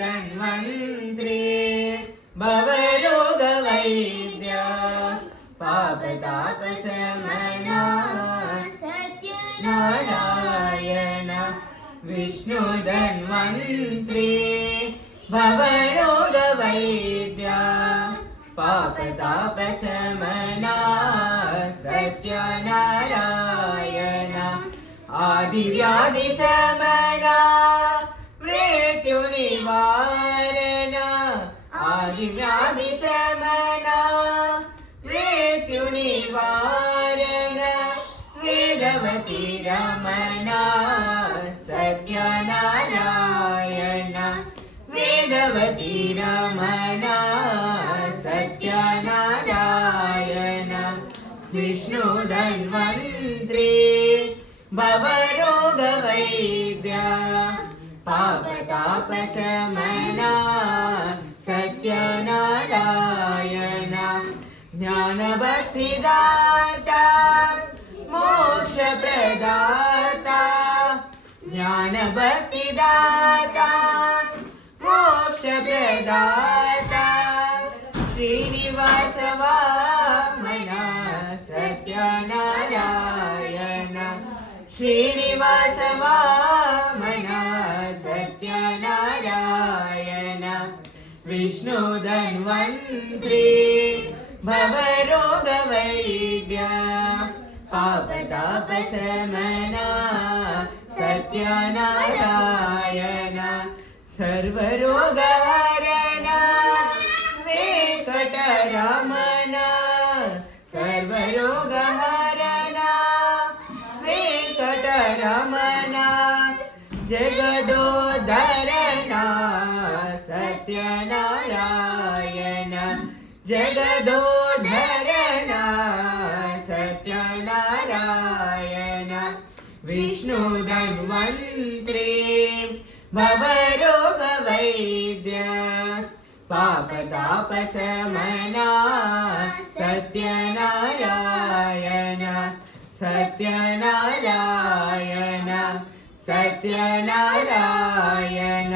धन्वन्त्री भवरोगवैद्य पापतापशमना Satyanarayan Vishnu धन्वन्त्री भवरोगवैद्य पापतापशमना Satyanarayan आदिव्याधिशमना मृत्युनिवारण आदिव्याधिशमना मृत्युनिवारण Vedvati Ramana Satyanarayan Vedvati Ramana Satyanarayan Vishnu धन्वन्त्री भवरोगवैद्य पापतापशमना Satyanarayan ज्ञानभक्तिदाता मोक्षप्रदाता ज्ञानभक्तिदाता मोक्षप्रदाता Srinivas Vamana Satyanarayan Srinivas Vamana Satyanarayan Vishnu धन्वन्त्री भवरोगवैद्य पापतापशमना Satyanarayan सर्वरोगहरण Venkataramana सर्वरोगहरण Venkataramana जगदोद्धरण Satyanarayan जगदोद्धरण Satyanarayan Vishnu धन्वन्त्री भवरोगवैद्य पापतापशमना Satyanarayan Satyanarayan Satyanarayan